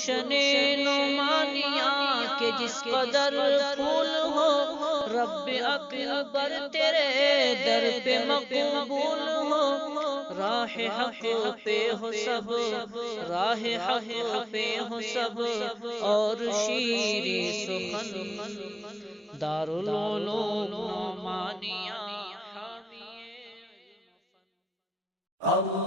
گلشن نعمانیاں کہ جس قدر پھول ہو، رب اکبر تیرے در پہ مقبول ہو۔ راہ حق پہ ہو سب، راہ حق پہ ہو سب، اور شیریں سخن دارالعلوم نعمانیاں حامی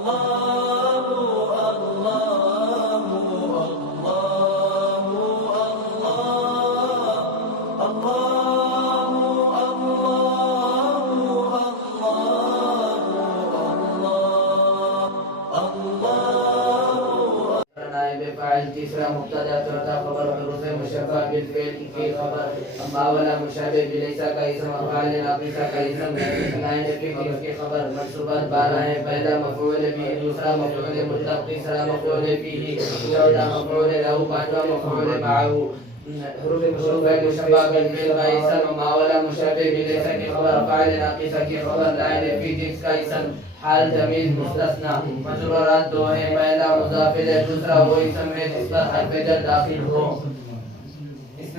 فاعل تیسرا مبتدا چوتھا خبر حروف مشبہ بالفعل کی خبر اما والا مشابہ بلیسا کا اسم افعال ناقصہ کا اسم لائن کی خبر منصوبات 12 ہیں پہلا مفعول به دوسرا مفعول مطلق تیسرا مفعول به چوتھا مفعول له پانچواں مفعول معه حروف مشبہ بالفعل کا اسم اما والا مشابہ بلیسا کی خبر افعال ناقصہ کی خبر لائن فی جنس کا اسم حال ضمیر مستثنی مجرورات دو ہیں پہلا مضاف الیہ دوسرا وہ اسم ہے جس پر حرف جر داخل ہو۔ اس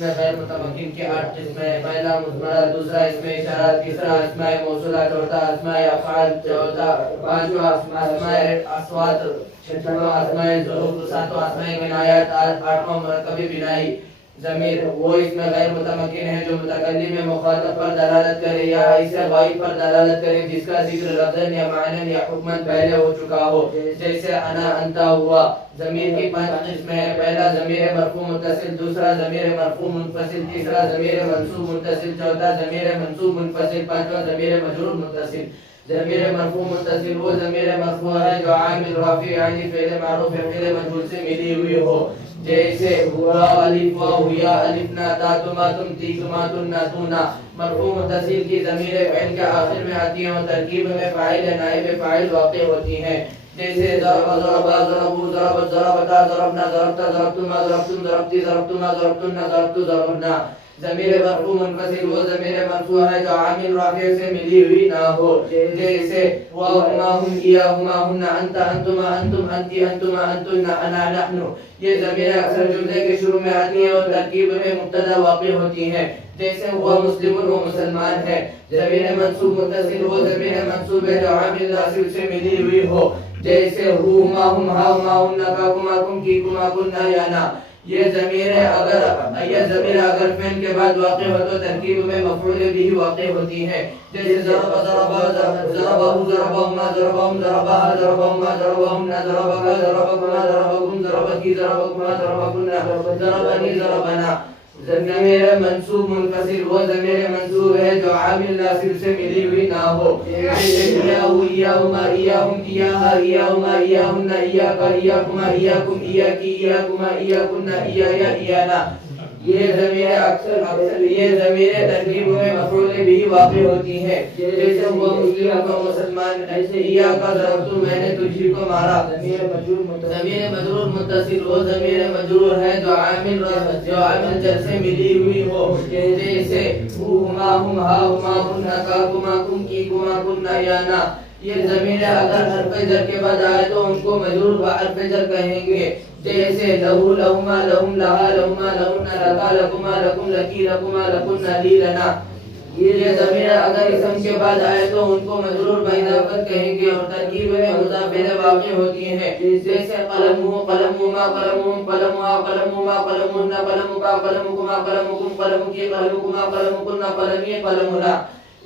میں غیر متمکن کی 8 قسمیں ہیں، پہلا مضمرہ دوسرا اسم اشارہ تیسرا اسماء موصولہ چوتھا اسماء افعال چوتھا پانچواں اسماء اصوات چھٹواں اسماء ظروف ساتواں اسماء کنایات آٹھواں مرکب بنائی ضمیر وہ اس میں غیر متمکن ہے جو متکلم مخاطب پر دلالت کرے یا اس غائب پر دلالت کرے جس کا ذکر لفظاً یا معنی یا حکماً پہلے ہو چکا ہو، جیسے انا انتا ہوا۔ ضمیر کی 5 قسمیں ہیں، پہلا ضمیر مرفوع متصل دوسرا ضمیر مرفوع منفصل تیسرا ضمیر منصوب متصل چوتھا ضمیر منصوب منفصل پانچواں ضمیر مجرور متصل۔ ضمیر مرفوع متصل وہ ضمیر مرفوع ہے جو عامل رافع یعنی فعل معروف یا فعل مجهول سے ملی ہوئی ہو، جیسے ہوا الف وا ہویا الف نا تا تما تم تی تما تن نا تونا۔ مرفوع متصل کی ضمیر فعل کے آخر میں آتی ہیں اور ترکیب میں فاعل یا نائب فاعل واقع ہوتی ہیں، جیسے ضرب ضربا ضربوا ضربت ضربتا ضربنا ضربتا ضربتما ضربتم ضربتی ضربتما ضربتن ضربت ضربنا۔ ضمیر مرفوع منفصل وہ ضمیر مرفوع ہے جو عامل رافع سے ملی ہوئی نہ ہو، جیسے وہما ہم ایاہما ہن انت انتما انتم انتی انتما انتن انا نحن۔ یہ ضمیر اکثر جملے کے شروع میں آتی ہیں اور ترکیب میں مبتدا واقع ہوتی ہیں، جیسے وہ مسلم وہ مسلمان ہے۔ ضمیر منصوب متصل وہ ضمیر منصوب ہے جو عامل ناصب سے ملی ہوئی ہو، جیسے ہما ہم ہاما ہن کاکما کم کیکما کننا یانا۔ یہ ضمیر اگر فعل کے بعد واقع ہو تو ترکیب میں مفعول به واقع ہوتی ہے، جیسے ضرب ضربا ضربه ضربهما ضربهم ضربها ضربهما ضربهن ضربك ضربكما ضربكم ضربك ضربكما ضربكن ضربني ضربنا۔ ضمیر منصوب منفصل وہ ضمیر منصوب ہے جو عامل ناصب سے ملی ہوئی نہ ہو، ایاہو ایاہما ایاہم ایاہا ایاہما ایاہن ایاکا ایاکما ایاکم ایاکی ایاکما ایاکن ایایا ایانا۔ یہ ضمیر ترکیب میں مفعول به واقع ہوتی ہے، جیسے وہ مسلم و مسلمان، ایسے ایاکا ضربت میں نے تجھی کو مارا۔ ضمیر مجرور متصل وہ ضمیر مجرور ہے جو عامل جر سے ملی ہوئی ہو، جیسے ہما ہم ہاہما ہن کاکما کم کیکما کننا یانا۔ یہ ضمیر اگر حرف جر کے بعد آئے تو ان کو مجرور بحرف جر کہیں گے، جیسے لہو لہما لہم لہا لہما لہن لکا لکما لکم لکی لکما لکن لی لنا۔ یہ ضمیر اگر اسم کے بعد آئے تو ان کو مجرور باضافت کہیں گے اور ترکیب میں مضاف الیہ واقع ہوتی ہیں، جیسے قلمہ قلمہما قلمہم قلمہا قلمہما قلمہن قلمکا قلمکما قلمکم قلمکی قلمکما قلمکن قلمی قلمنا۔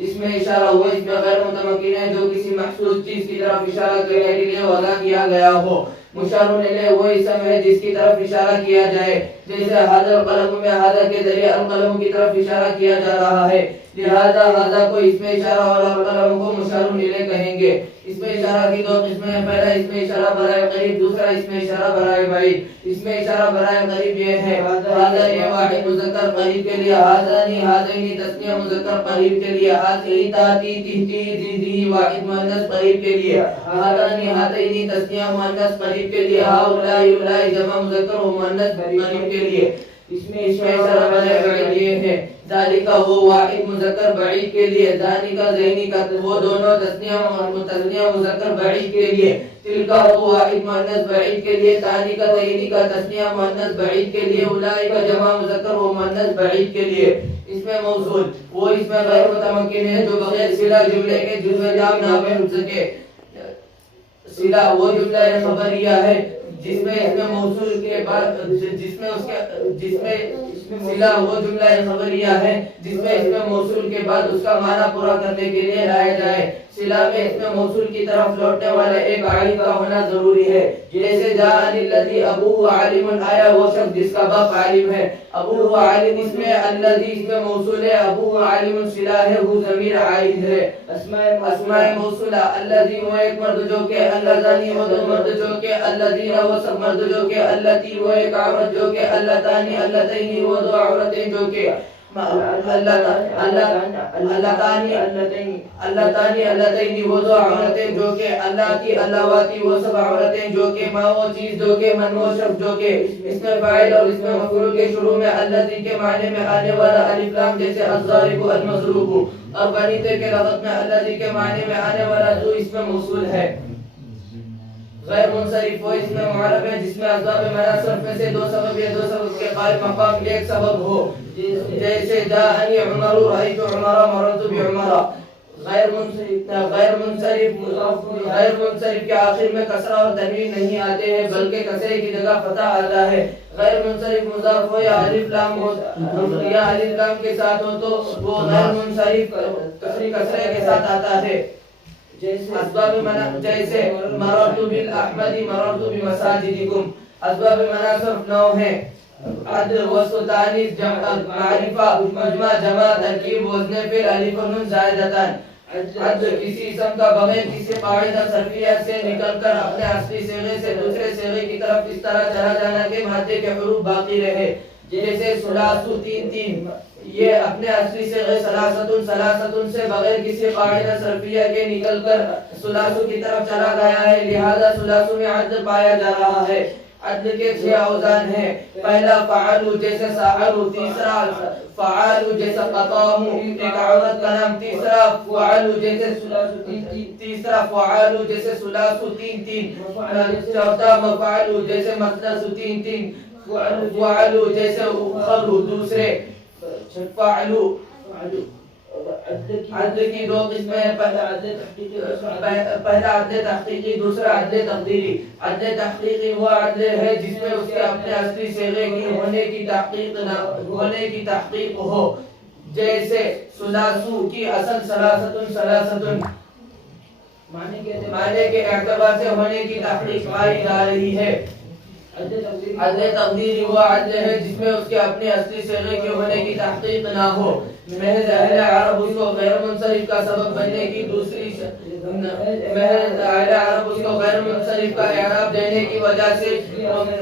اس میں اشارہ ہوا اس میں غیر متمکن ہے جو کسی محسوس چیز کی طرف اشارہ کرنے کے لیے وضع کیا گیا ہو۔ مشار الیہ وہ اسم ہے جس کی طرف اشارہ کیا جائے، جیسے ھذا القلم میں ھذا کے ذریعے القلم کی طرف اشارہ کیا جا رہا ہے، لہذا ھذا کو اس میں اشارہ اور القلم کو مشار الیہ کہیں گے۔ اس میں اشارہ کی 2 قسمیں ہیں، پہلا اس میں اشارہ برائے قریب دوسرا اس میں اشارہ برائے بعید۔ اس میں اشارہ برائے قریب یہ ہے ھذا یہ واحد مذکر قریب کے لیے، ھذانی ھذینی تثنیہ مذکر قریب کے لیے، ھذی تاتی تہتی ذی واحد مؤنث قریب کے لیے، ھذانی ھذینی تثنیہ مؤنث قریب کے لیے، ہؤلاء اولئک جمع مذکر و مؤنث قریب کے لیے۔ اس میں اشارہ فعل یہ ہے ذالکا وہ واحد مذکر بعید کے لیے، ذانکا ذہنی کا وہ دونوں تثنیہ اور متثنیہ مذکر بعید کے لیے، تلکا وہ واحد مؤنث بعید کے لیے، تانکا ذہنی کا تثنیہ مؤنث بعید کے لیے، اولئک جمع مذکر و مؤنث بعید کے لیے۔ اس میں موصول وہ اس میں غیر متمکن ہے جو بغیر صلہ جملے کے جزو جام نہ بن سکے۔ صلہ وہ جملہ خبریہ ہے جس میں اس میں موصول کے بعد جس میں صلہ وہ جملہ خبریہ ہے جس میں اس میں موصول کے بعد اس کا معنی پورا کرنے کے لیے لایا جائے۔ صلہ میں اس میں موصول کی طرف لوٹنے والے ایک عالم کا ہونا ضروری ہے، جیسے جاءنی الذی ابوہ عالم، آیا وہ شخص جس کا باپ عالم ہے۔ ابوہ عالم اس میں الذی اس میں موصول ہے، ابوہ عالم صلہ ہے، وہ ضمیر عائد ہے۔ اسماء موصولہ الذی وہ ایک مرد جو کہ، اللذانی وہ دو مرد جو کہ، الذین وہ سب مرد جو کہ، اللتی وہ ایک عورت جو کہ، اللتانی اللتین وہ دو عورتیں جو کہ، اللتین وہ دو عورتیں جو کہ، اللاتی اللواتی وہ سب عورتیں جو کہ، ما وہ چیز جو کہ، من وہ شخص جو کہ۔ اس میں فاعل اور اس میں مفعول کے شروع میں الذی کے معنی میں آنے والا الف لام جیسے الضارب المضروب، اور بنیتے کے لفظ میں الذی کے معنی میں آنے والا ذو اس میں موصول ہے۔ غیر منصرف وہ اس میں معرب ہے جس میں اسباب منع صرف میں سے دو سبب یا دو سبب کے قائم مقام ایک سبب ہو، جیسے جاءنی عمر رأیت عمر مررت بعمر۔ غیر منصرف کے آخر میں کسرہ اور تنوین نہیں آتے ہیں بلکہ کسرے کی جگہ فتح آتا ہے۔ غیر منصرف مضاف ہو یا الف لام ہو یا الف لام کے ساتھ ہو تو وہ غیر منصرف کسرے کے ساتھ آتا ہے۔ اسباب منع جیسے مررت بالاحمد مررت بمساجدکم۔ اسباب منع صرف 9 ہیں، عد وصف تانیث جمع معرفہ مجمع جمع ترکیب وزن فعل الف و نون زائدتان۔ عد کسی اسم کا بغیر کسی قاعدہ صرفیہ سے نکل کر اپنے اصلی صیغے سے دوسرے صیغے کی طرف اس طرح چلا جانا کہ مادے کے حروف باقی رہے، جیسے ثلاث 3 یہ اپنے اصلی صیغے ثلاثتن سے بغیر کسی قاعدہ صرفیہ کے نکل کر ثلاث کی طرف چلا گیا ہے، لہذا ثلاث میں عدل پایا جا رہا ہے۔ عدل کے 6 اوزان ہیں، پہلا فعلو جیسے ساحرو، تیسرا فعالو جیسے قطامو ایک عورت کا نام، تیسرا فعالو جیسے ثلاث 3 چوتھا مفعلو جیسے مثلث 3 فعلو جیسے اخرو دوسرے فعلو۔ عدل کی 2 قسمیں، پہلا عدل تحقیقی، دوسرا عدل تقدیری۔ عدل تحقیقی وہ عدل ہے جس میں اس کے اپنے اصلی صیغے کی ہونے کی تحقیق ہو، جیسے ثلاثو کی اصل ثلاثتن معنی کے اعتبار سے ہونے کی تحقیق پائی جا رہی ہے۔ عدل تقدیری وہ عدل ہے جس میں اس کے اپنے اصلی صیغے کے ہونے کی تحقیق نہ ہو، محض اہل عرب اس کو غیر منصرف کا سبب بننے کی غیر منصرف کا اعراب دینے کی وجہ سے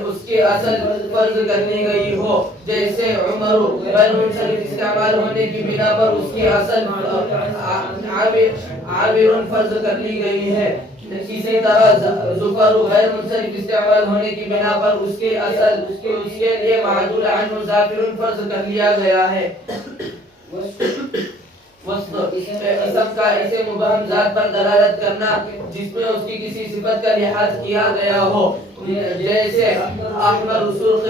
اس کی اصل فرض کرنی گئی ہو، جیسے عمر غیر منصرف استعمال ہونے کی بنا پر اس کی اصل عابر فرض کر لی گئی ہے۔ اسی طرح ظفر غیر منصرف استعمال ہونے کی بنا پر اس کے لیے معدول عنہ ظافر فرض کر لیا گیا ہے۔ وصف اسم کا اسے مبہم ذات پر دلالت کرنا جس میں اس کی کسی صفت کا لحاظ کیا گیا ہو، جیسے احمر سرخ۔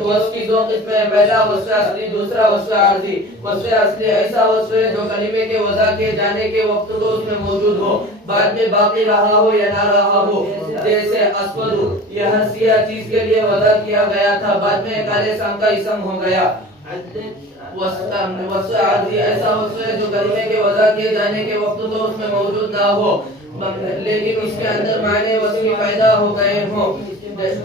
وصف کی 2 قسمیں، پہلا وصف اصلی، دوسرا وصف عارضی۔ وصف اصلی ایسا وصف ہے جو کلمے کے وضع کیے جانے کے وقت کو اس میں موجود ہو، بعد میں باقی رہا ہو یا نہ رہا ہو، جیسے اسود یہ ہر سیاہ چیز کے لیے وضع کیا گیا تھا، بعد میں کالے سام کا اسم ہو گیا۔ وصف عارضی ایسا وصف ہے جو کلمے کے وضع کیے جانے کے وقت تو اس میں موجود نہ ہو لیکن اس کے اندر معنی وصفی پیدا ہو گئے ہوں،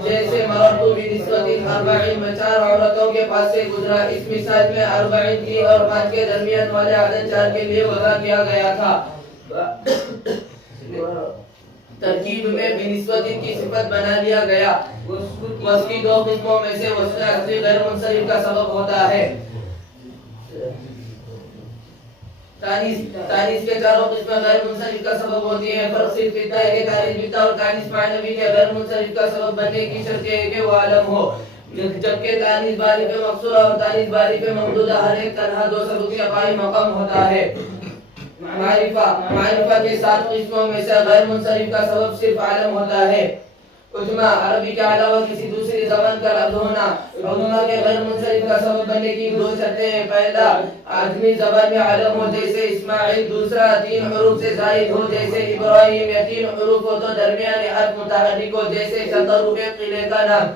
جیسے مررت بنسبت 40 میں 4 عورتوں کے پاس سے گزرا۔ اس مثال میں 40 کی اور 5 کے درمیان والے عدد 4 کے لیے وضع کیا گیا تھا۔ ترکیب میں بنسبت کی صفت بنا لیا گیا۔ وصف کی 2 قسموں میں سے وصف اصلی غیر منصرف کا سبب ہوتا ہے۔ تانیث کے 4 قسمیں غیر منصرف کا سبب ہوتی ہیں، فرق صرف اتنا ہے کہ تانیث بتا اور تانیث معنوی کے غیر منصرف کا سبب بننے کی شرط یہ ہے کہ وہ عالم ہو۔ جبکہ تانیث باری پہ مقصورہ اور تانیث باری پہ ممدودہ ہر ایک تنہا دو ثبوتی قائم مقام ہوتا ہے۔ معرفہ کے 7 قسموں میں سے غیر منصرف کا سبب صرف عالم ہوتا ہے۔ عجمہ عربی کے علاوہ کسی دوسری زبان کا لفظ ہونا۔ عجمہ کے غیر منصرف کا سبب بننے کی 2 شرطیں ہیں۔ پہلا، عجمی زبان میں عالم ہو جیسے اسماعیل۔ دوسرا، 3 حروف سے زائد ہو جیسے ابراہیم، یا 3 حروف ہو تو درمیانی حرف متحرک ہو جیسے شطر کے قلعے کا نام۔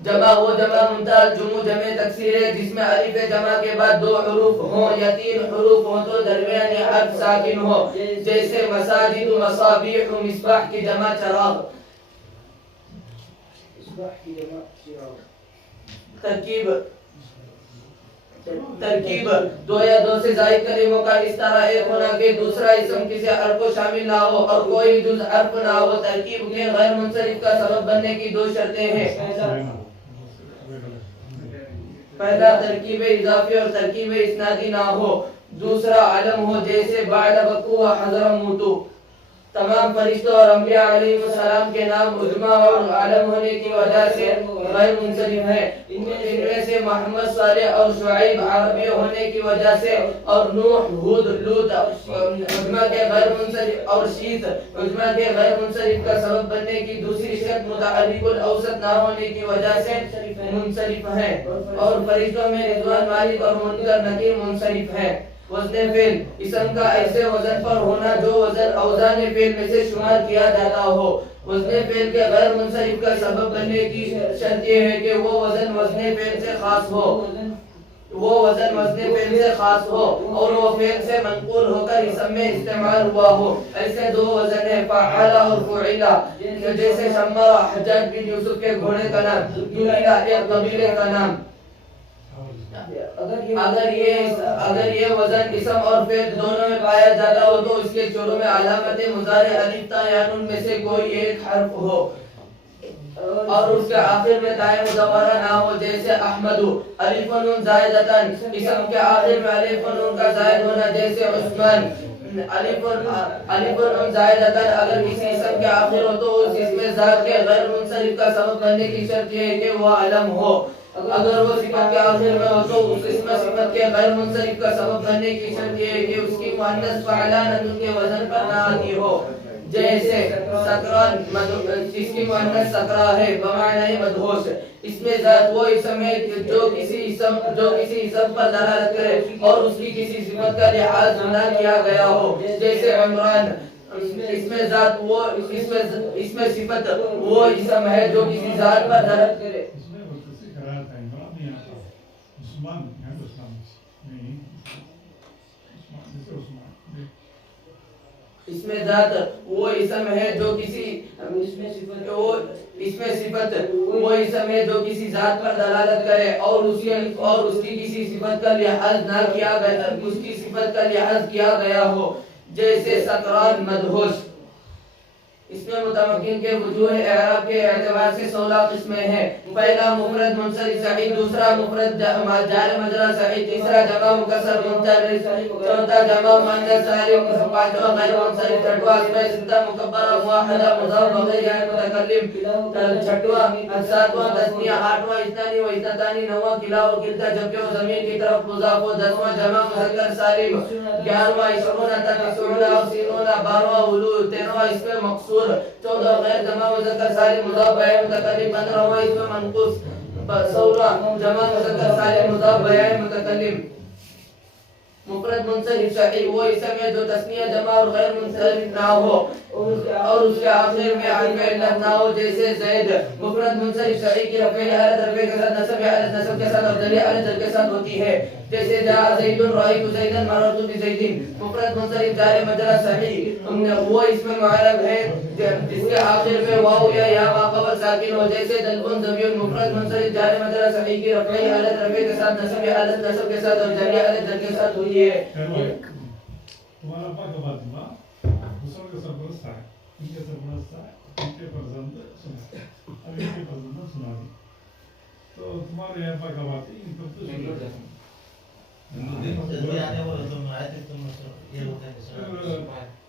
جمع ہو جمع منتہا جمع جمع تکسیر ہے جس میں الف جمع کے بعد 2 حروف ہوں یا 3 حروف ہوں تو درمیانی حرف ساکن ہو جیسے مساجد، مصابیح، مصباح کی جمع چراغ۔ ترکیب 2 یا 2 سے زائد کلموں کا اس طرح ایک ہونا کہ دوسرا اسم کسی حرف کو شامل نہ ہو اور کوئی جز حرف نہ ہو۔ ترکیب کے غیر منصرف کا سبب بننے کی 2 شرطیں ہیں۔ پہلا، ترکیب اضافی اور ترکیب اسنادی نہ ہو۔ دوسرا، علم ہو جیسے بعد بکو و حضرموت۔ تمام فرشتوں اور انبیاء علیہ السلام کے نام عجمہ اور عالم ہونے کی وجہ سے غیر منصرف ہیں۔ ان میں سے محمد، صالح اور شعیب عربی ہونے کی وجہ سے، اور نوح، ہود، لوط عجمہ کے غیر منصرف، اور شیث عجمہ کے غیر منصرف کا سبب بننے کی دوسری شرط متحرک الاوسط نہ ہونے کی وجہ سے منصرف ہیں۔ اور فرشتوں میں رضوان، مالک اور منکر نکیر منصرف ہیں۔ وزن فعل اسم کا ایسے وزن پر ہونا جو وزن اوزان فعل میں سے شمار کیا جاتا ہو۔ وزن فعل کے غیر منصرف کا سبب بننے کی شرط یہ ہے کہ وہ وزن وزن فعل سے خاص ہو۔ اور وہ فعل سے منقول ہو کر اسم میں استعمال ہوا ہو۔ ایسے 2 وزن ہیں، فعال اور فعیلا، جیسے شمر حجاج بن یوسف کے گھوڑے کا نام، یوریلا ایک قبیلے کا نام۔ اگر یہ وزن اسم اور فعل دونوں میں پایا جاتا ہو تو اس کے شروع میں علامت مضارع الف تا یا نون میں سے کوئی ایک حرف ہو اور اس کے آخر میں تائے مدورہ نہ ہو جیسے احمد۔ الف و نون زائدتن، اسم کے آخر میں الف و نون کا زائد ہونا جیسے عثمان۔ الف و نون زائدتن اگر کسی اسم کے آخر ہو تو اس اسم ذات کے غیر منصرف کا سبب بننے کی شرط یہ ہے کہ وہ علم ہو۔ اگر وہ صفت کے آخر میں ہو تو اس اسم صفت کے غیر منصرف کا سبب بننے کی شرط یہ ہے کہ اس کی مؤنث فعلان ان کے وزن پر نہ آتی ہو، جیسے سکران، جس کی مؤنث سکرا ہے بمعنی مدہوش۔ اس میں ذات وہ اسم ہے جو کسی اسم پر دلالت کرے اور اس کی کسی صفت کا لحاظ نہ کیا گیا ہو، جیسے عمران۔ اس میں ذات وہ اس میں صفت وہ اسم ہے جو کسی ذات پر دلالت کرے۔ اس میں ذات وہ اسم ہے جو کسی ذات پر دلالت کرے اور اس کی کسی صفت کا لحاظ کیا گیا ہو، جیسے سکران، مدہوش۔ اس میں متمکن کے وجوہ اعراب کے اعتبار سے 16 قسمیں ہیں۔ پہلا، مفرد منصرف صحیح، دوسرا مفرد جار مجرا صحیح، تیسرا جمع مکسر منترف، چوتھا جمع مؤنث سالم، پانچواں غیر منصرف، چھٹواں اسماء ستہ مکبرہ موحدہ مضاف بغیر یا متکلم، چھٹواں ساتواں تثنیہ، آٹھواں اثنان و اثنتان، نواں کلا و کلتا جبکہ وہ ضمیر کی طرف مضاف ہو، دسواں جمع مذکر سالم، گیارہواں عشرون تنیسون اوسینون، بارہواں ولو، تیرہواں اسم مقصور، 14 غیر جمع مذکر سالم مضاف بیان متکلم، 15واں اسم منقوص، 16واں جمع مذکر سالم مضاف بیان متکلم۔ مفرد منصرف صحیح وہ اسم ہے جو تثنیہ جمع اور غیر منصرف نہ ہو اور اس کے آخر میں حرف علت نہ ہو، جیسے زید۔ مفرد منصرف صحیح کی رفع حالت رفع کے ساتھ، نصب حالت نصب کے ساتھ اور جر حالت جر کے ساتھ ہوتی ہے، جیسے جاء زید، رأیت زیدا، مررت بزید۔ مفرد منصرف جار مجرا صحیح وہ اسم معرب ہے جس کے آخر میں واو یا ما قبل ساکن ہو، جیسے دلبن ذبیون۔ مفرد منصرف جار مجرا صحیح کی رفع حالت رفع کے ساتھ، نصب حالت نصب کے ساتھ اور جر حالت جر کے ساتھ ہوئی ہے۔ تمہارا پاک فاطمہ دوسروں کے سرپرست ہے، ان کے سرپرست ہے، ان کے فرزند سنا، اب ان کے فرزند سنا دی، تو تمہارے یہاں پاک فاطمہ ان کو تو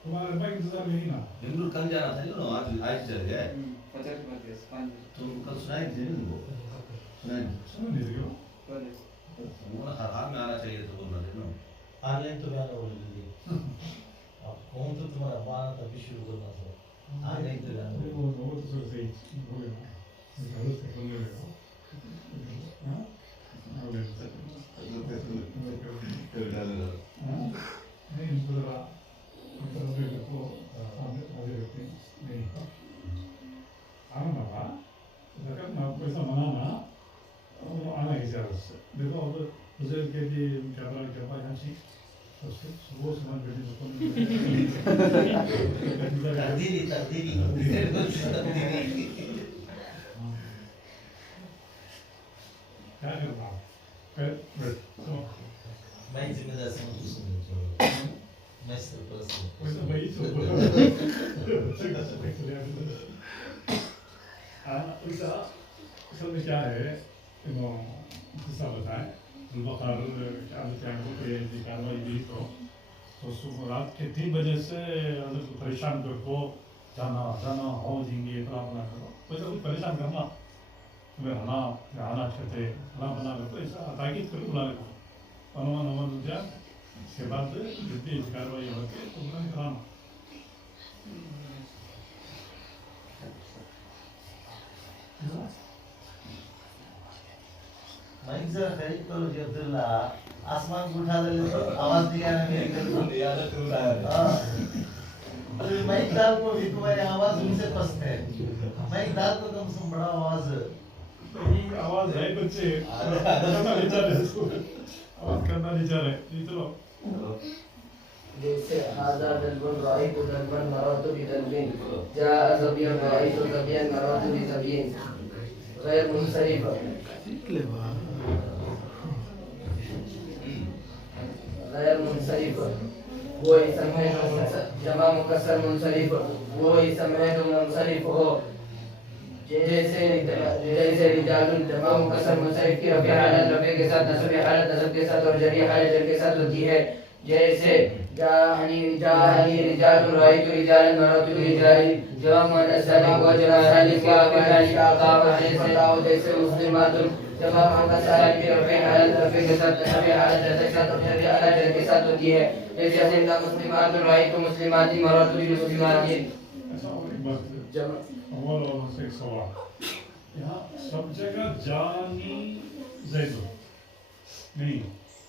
تمہارے پاک انتظار نہیں نا، بنگلور کل جانا تھا نا، آج چل گئے تو کل سنائیں گے، سنائیں گے آن لائن تو گانا بول دیجیے اب کون تو تمہارا مانا تبھی شروع کرنا تھا آن لائن تو گانا وہ تو سر صحیح ہو گیا غلط سے کم لے گا ہاں نہیں ذرا کو آگے رکھتے نہیں آنا نہ پیسہ منانا آنا ہی چاہیے دیکھو اب بزرگ کے لیے کیمرہ یہاں چاہیے صبح سمجھ بیٹھے تقدیری کیا کرنا میں ذمہ دار سمجھ تو سنوں میں سرپرست ہوں ویسا بھائی تو اصل میں کیا ہے قصہ بتائیں البقر کی کاروائی ہوئی تو صبح رات کے 3 بجے سے حضرت کو پریشان کر کو جانا ہو جائیں گے اتنا بنا کرو ویسا کچھ پریشان کرنا تمہیں آنا چاہتے بنا کر ایسا تاکید کر بلا رہے انوان جا اس کے بعد جتنی کاروائی ہوتی ہے تو انہیں کرانا مائک ذرا خرید کرو جی عبداللہ آسمان کو اٹھا دے تو آواز نہیں آنا میری گھر مائک ڈال کو بھی تمہاری آواز ان سے پست ہے مائک ڈال کو کم سے کم بڑا آواز ہے بچے آواز کرنا نہیں چاہ رہے چلو جیسے هذا دلب رأيت دلبا مررت بدلب جاء ظبيا رأيت ظبيا مررت بظبي غير منصرف غير منصرف وہ اسم ہے جمع مکسر منصرف وہ اسم ہے جو منصرف ہو جیسے رجال جمع مکسر منصرف کی رفع حالت رفع کے ساتھ نصب حالت نصب کے ساتھ اور جری حالت جر کے ساتھ ہوتی ہے جیسے جاءنی رجال رأيت رجالا مررت برجال جواب مؤنث سالم و جمع سالم کا بذلك قام جیسے جیسے مسلمات جمع مؤنث سالم کی رفع حالت رفع کے ساتھ نصب حالت جر کے ساتھ اور جری حالت جر کے ساتھ ہوتی ہے جیسے زندہ مسلمات رأيت مسلمات مررت بمسلمات اور سے ایک سوال یہاں سب جگہ جانی زید نہیں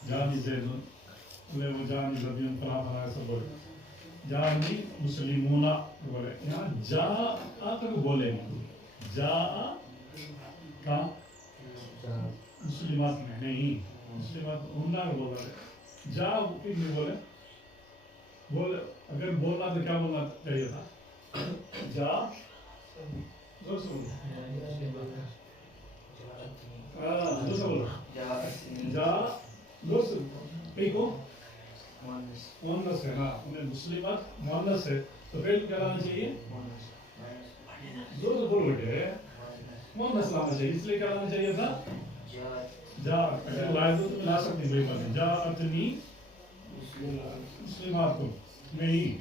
جانی زید وہ جانی زبیون فلاں فلاں ایسا بولے جانی مسلمون بولے یہاں جا تک بولے جا کا مسلمات میں نہیں مسلمات ہونا بول رہے جا کیوں نہیں بولے اگر بولنا تو کیا بولنا چاہیے تھا جا مؤنث ہے نا مسلمات مؤنث ہے تو فعل کیا لانا چاہیے زور سے بول بیٹے مؤنث لانا چاہیے اس لیے کیا لانا چاہیے تھا جا اگر لائے تو لا سکتے بھائی بات جا اتنی مسلمات کو نہیں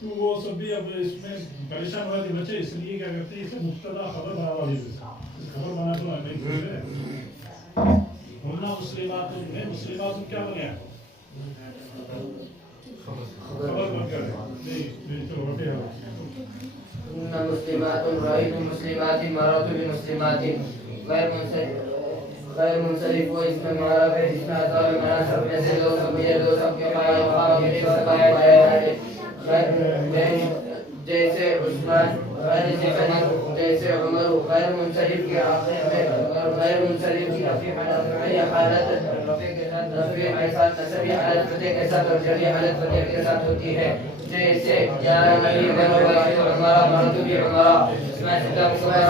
تو وہ سب بھی اب اس میں پریشان ہوا تھے بچے اس لیے کیا کرتے ہیں اسے مبتدا خبر بنا والی خبر بنا تو نہیں ہونا مسلمات میں مسلمات کیا بنے خبر بن کر نہیں تو روٹے ہو مسلمات رأيت مسلمات مررت بمسلمات غیر منصرف وہ اس میں معرب ہے جس میں اطوار مناسب میں سے دو سب کے قائل مقام کے جیسے عثمان جیسے عمر غیر منصرف کی آخر میں غیر منصرف کی رفع حالت رفع کے ساتھ نصبی حالت فتح کے ساتھ اور جری حالت فتح کے ساتھ ہوتی ہے جیسے یا علی بن واحد عمر مرد بھی عمر اسماء ستة واحد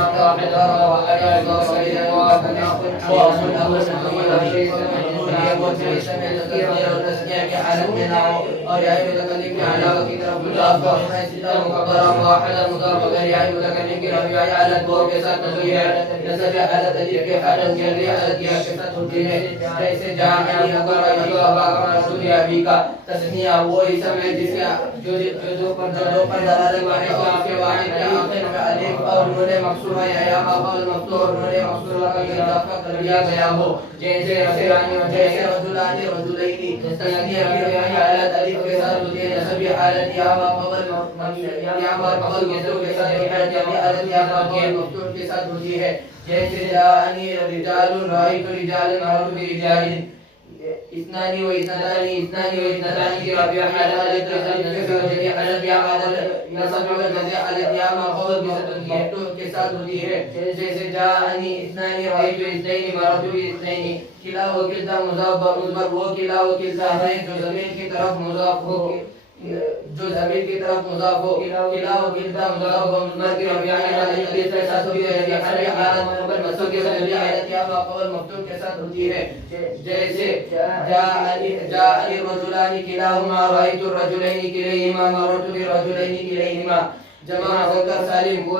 حالت میں نہ ہو اور یا متکلم کی علاوہ کی طرف مضاف کو مکبرہ واحد مضاف غیر یا متکلم کی رفع حالت وہ کے ساتھ نصبی حالت الف کی حالت جری حالت یا کے ساتھ ہوتی ہے جیسے جہاں علی مکبرہ جو ابا کا رسول ابی کا تسنیہ وہ اسم ہے جس کا جو پر دلالت واحد کا کے واحد کے آخر میں الف اور نون مقصورہ یا ما قبل مفتوح نون مقصورہ کا اضافہ کر دیا گیا ہو جیسے رفعانی جیسے رجلانی رجلینی تسنیہ کی رفعی حالت الف کے ساتھ ہوتی ہے نصبی حالت یا ما قبل مفتوح کے ساتھ حالت یا ما قبل مفتوح کے ساتھ ہوتی ہے جیسے جاءنی رجال رأیت رجالا مررت برجال اثنان و اثنتان کی رفعی حالت الف کے ساتھ حالت یا نصب و جزع حالت یا ما قبل مفتوح کے ساتھ ہوتی ہے جیسے جاءنی اثنان رأیت اثنین مررت باثنین کلا و کلتا مضاف مضمر وہ کلا و کلتا ہے جو زمین کی طرف مضاف ہو کلا و کلتا مضاف و مضمر کی رفعی حالت کے ساتھ ہوتی ہے حالت مقبل مفتوح کے ساتھ حالت یا ما قبل مفتوح کے ساتھ ہوتی ہے جیسے جاءنی رجلان کلاہما رأیت الرجلین کلیہما مررت بالرجلین کلیہما جمع مذکر سالم وہ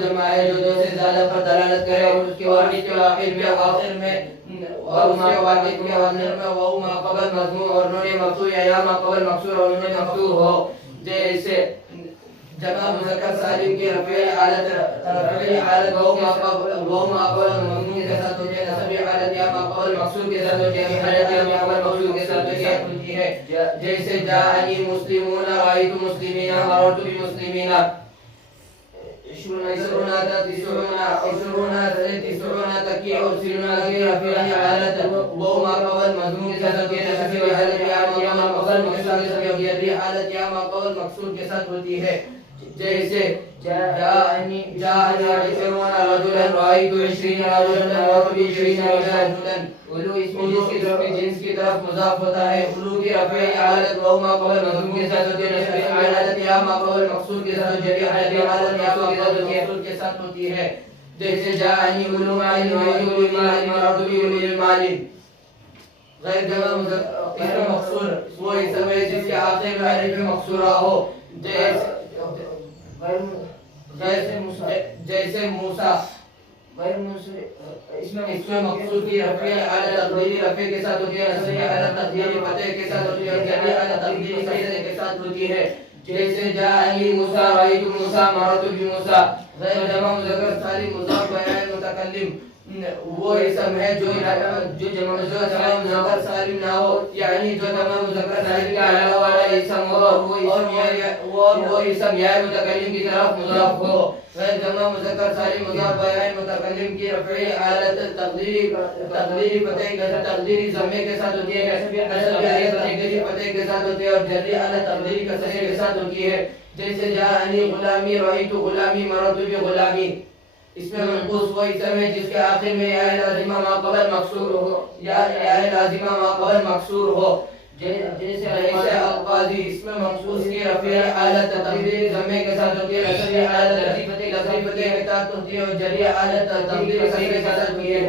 جمع ہے جو دو سے زیادہ پر دلالت کرے اور اس کے واحد کے آخر میں واو ما قبل مضموم اور نون مفتوح یا ما قبل مکسور اور نون مفتوح ہو جیسے جمع مذکر سالم کی رفعی حالت واو ما قبل مضموم کے ساتھ ہوتی ہے نصبی حالت یا ما قبل مکسور کے ساتھ ہوتی ہے حالت یا ما قبل مکسور کے ساتھ ہوتی ہے جیسے جاءنی مسلمون رأیت مسلمین مررت بمسلمین 20 تک کی اور 20 کی رفعی حالت واو ما قبل مضموم کے ساتھ ہوتی ہے نصبی حالت یا ما قبل مکسور کے ساتھ ہوتی ہے حالت یا ما قبل مکسور کے ساتھ ہوتی ہے جیسے جاءنی 20 رجلا رأیت 20 رجلا مررت ب20 رجلا علو جنس کی طرف مضاف ہوتا ہے علو کی رفعی حالت واو ما قبل مضموم کے ساتھ ہوتی ہے نصبی حالت یا ما قبل مکسور کے ساتھ ہوتی ہے حالت یا حالت یا ما قبل مکسور کے ساتھ ہوتی ہے جیسے جاءنی علو مال مررت بعلو المال غیر جمع مذکر مکسور وہ اسم ہے جس کے آخر میں الف مکسورہ ہو جیسے موسیٰ اس میں مقصود کی رفعی حالت تقدیری رفع کے ساتھ ہوتی ہے نصبی حالت تقدیری فتح کے ساتھ ہوتی ہے اور جری حالت تقدیری فتح کے ساتھ ہوتی ہے جیسے جاءنی موسیٰ رأیت موسیٰ مررت بموسیٰ غیر جمع مذکر سالم مضاف بیان متکلم وہ اسم ہے جو جمع مذکر سالم نہ ہو یعنی جو جمع مذکر سالم کے علاوہ والا اسم ہو اور وہ اسم یا متکلم کی طرف مضاف ہو غیر جمع مذکر سالم مضاف بیان متکلم کی رفعی حالت تقدیری ضمے کے ساتھ ہوتی ہے نصبی فتح کے ساتھ ہوتی ہے اور جری حالت تقدیری کسرے کے ساتھ ہوتی ہے جیسے جاءنی غلامی رأیت غلامی مررت بغلامی اس میں منقوص وہ اسم ہے جس کے آخر میں یا لازمہ ما قبل مکسور ہو جیسے القاضی اس میں منقوص کی رفعی حالت تقدیری ضمے کے ساتھ ہوتی ہے نصبی حالت لطیفہ کے ساتھ ہوتی ہے اور جری حالت تقدیری کسرے کے ساتھ ہوتی ہے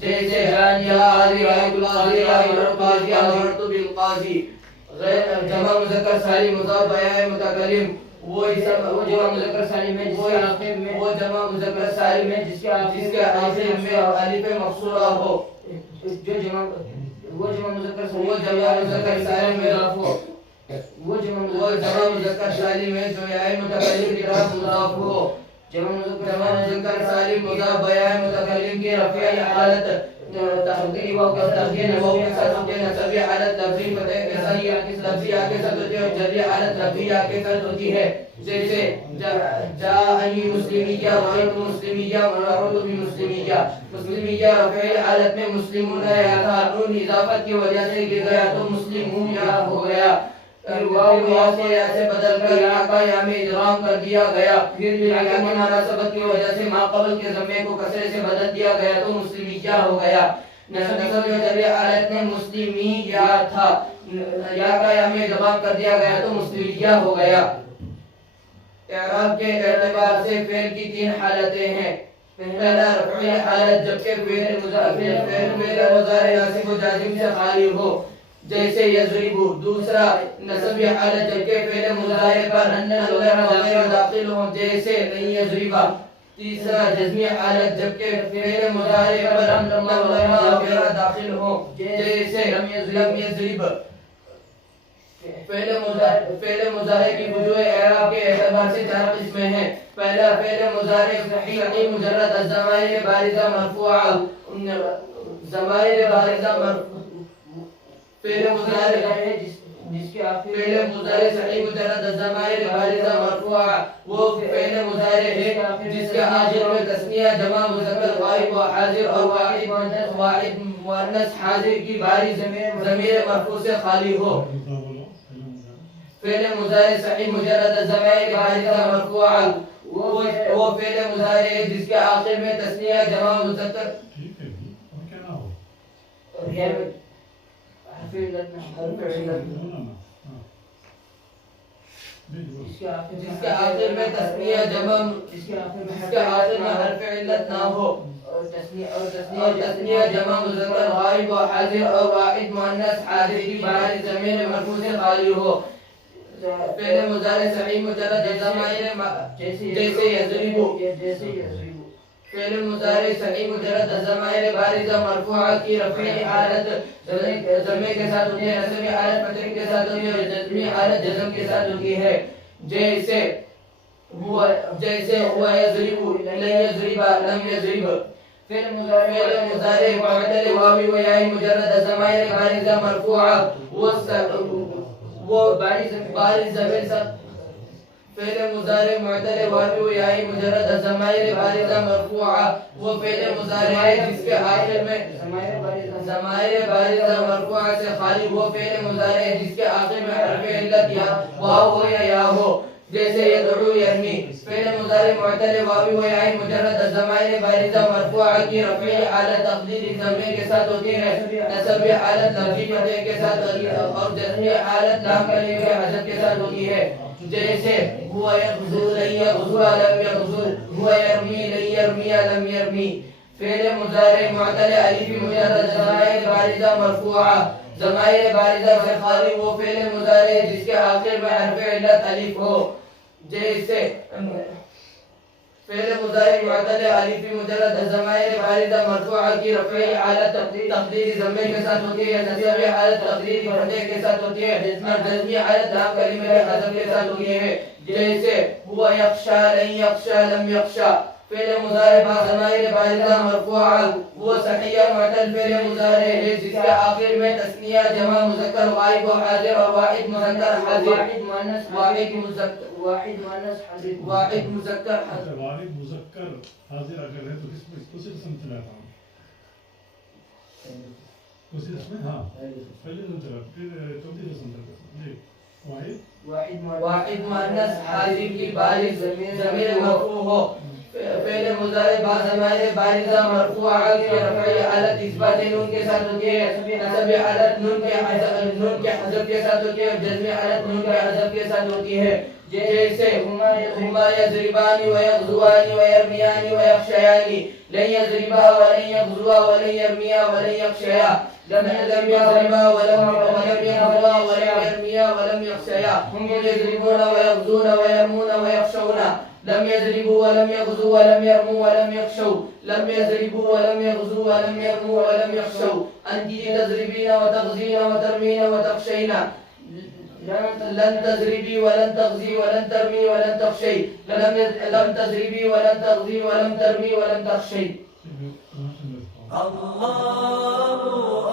جیسے جاءنی القاضی رأیت القاضی مررت بالقاضی غیر جمع مذکر سالم مضاف بیان متکلم وہ جمع مذکر سالم ہے جس کے آخر میں الف مکسورہ ہو وہ جمع مذکر سالم ہے جو یا متکلم کی طرف مضاف ہو جمع مذکر سالم مضاف بیان متکلم کی رفعی حالت تقدیری واو کے ساتھ ہوتی ہے نصبی حالت لفظی فتح کے ساتھ لفظی آ کے ساتھ ہوتی ہے اور جری حالت لفظی آ کے ساتھ ہوتی ہے جیسے جاءنی مسلمیہ رأیت مسلمیہ مررت بمسلمیہ مسلمیہ رفعی حالت میں مسلمون یا تھا نون اضافت کی وجہ سے گر گیا تو مسلمون یا ہو گیا واو کو یا سے بدل کر یا کا یا میں ادغام کر دیا گیا پھر یا کی مناسبت کی وجہ سے ما قبل کے ضمے کو کسرے سے بدل دیا گیا تو مسلمیہ ہو گیا نصب و جری حالت میں مسلمیہ تھا یا کا یا میں ادغام کر دیا گیا تو مسلمیہ ہو گیا اعراب کے اعتبار سے فعل کی 3 حالتیں ہیں پہلا رفعی حالت جبکہ فعل مضارع ناصب و جازم سے خالی ہو جیسے یضرب دوسرا نصبی حالت جبکہ فعل مضارع پر ان وغیرہ داخل ہوں جیسے نہیں یضرب تیسرا جزمی حالت جبکہ فعل مضارع پر ان وغیرہ داخل ہوں جیسے لم یضرب فعل مضارع کی وجوہ اعراب کے اعتبار سے 4 قسمیں ہیں پہلا فعل مضارع صحیح مجرد الضمائر بارزہ مرفوعہ ضمائر بارزہ فعل مضارع ہے جس کے آخر فعل مضارع صحیح مجرد ضمائر بارزہ مرفوع وہ فعل مضارع ہے جس کے آخر میں تثنیہ جمع مذکر غائب و حاضر اور واحد مؤنث حاضر کی باری ضمیر مرفوع سے خالی ہو. فعل مضارع صحیح مجرد ضمائر بارزہ مرفوع وہ فعل مضارع ہے جس کے آخر میں تثنیہ جمع مذکر ٹھیک ہے جی اور کیا نہ ہو جس کے آخر میں تثنیہ جمع جس کے آخر میں حرف علت نہ ہو اور تثنیہ جمع مذکر غائب و حاضر اور واحد مؤنث حاضر کی باری ضمیر مرفوع سے خالی ہو. فعل مضارع صحیح مجرد ضمائر جیسے یضرب فعل مضارع صحیح مجرد ضمائر بارزہ مرفوعہ کی رفعی حالت ضمیر کے ساتھ ہوتی ہے نصبی حالت فتح کے ساتھ ہوتی ہے اور جزمی حالت جزم کے ساتھ ہوتی ہے. جیسے ہوا یضرب لن یضرب لم یضرب. فعل مضارع معتل واوی و یاء مجرد ضمائر بارزہ مرفوعہ وہ بارز ضمیر فعل مضارع معتل واوی و یاء مجرد ضمائر بارزہ مرفوعہ وہ فعل مضارع ہے جس کے آخر میں ضمائر بارزہ مرفوعہ سے خالی وہ فعل مضارع ہے جس کے آخر میں حرف علت یا واو ہو یا یا ہو. جیسے یدعو یرمی فعل مضارع معتل واوی و یاء مجرد ضمائر بارزہ مرفوعہ کی رفعی حالت تقدیری ضمیر کے ساتھ ہوتی ہے نصبی حالت لفظی فتح کے ساتھ ہوتی ہے اور جزمی حالت لام کلمے کے حذف کے ساتھ ہوتی ہے. جیسے ہوا یغزو لن یغزو لم یغزو ہوا یرمی لن یرمی لم یرمی. فعل مضارع معتل الف مجرد ضمائر بارزہ مرفوعہ ضمائر بارزہ سے خالی وہ فعل مضارع ہے جس کے آخر میں حرف علت الف ہو. جیسے فعل مضارع معتل الف مجرد ضمائر بارزہ مرفوعہ کی رفعی حالت تقدیری ضمیر کے ساتھ ہوتی ہے نصبی حالت تقدیری فتح کے ساتھ ہوتی ہے اور جزمی حالت لام کلمے کے حذف کے ساتھ ہوتی ہے. جیسے ہوا یخشا لن یخشا لم یخشا. فعل مضارع با ضمائر بارزہ مرفوعہ وہ صحیح معتل فعل مضارع ہے جس کے آخر میں تثنیہ جمع مذکر غائب و حاضر اور واحد مذکر حاضر واحد مؤنث مذکر واحد مذکر حاضر اگر ہے تو کس میں اسی قسم چلاتا ہوں اسی اس میں ہاں پہلے دن چلا پھر چوتھی قسم چلتا جی واحد مؤنث حاضر کی بارز ضمیر مرفوع ہو. فعل مضارع با ضمائر بارزہ مرفوعہ کی رفعی حالت اثبات نون کے ساتھ ہوتی ہے نصبی حالت نون کے حذف کے ساتھ ہوتی ہے اور جزمی حالت نون کے حذف کے ساتھ ہوتی ہے. جیسے ہما یضربان و یغزوان و یرمیان و یخشیان لن یضربا ولن یغزوا ولن یرمیا ولن یخشیا لم یضربا ولم یغزوا ولم یرمیا ولم یخشیا هم یضربون و یغزون و یرمون و یخشون لم يضربوا ولم يغزوا ولم يرموا ولم يخشوا لم يضربوا ولم يغزوا ولم يرموا ولم يخشوا أنت تضربين وتغزين وترمين وتخشين لن تضربي ولن تغزي ولن ترمي ولن تخشي لم تضربي ولن تغزي ولم ترمي ولن تخشي. الله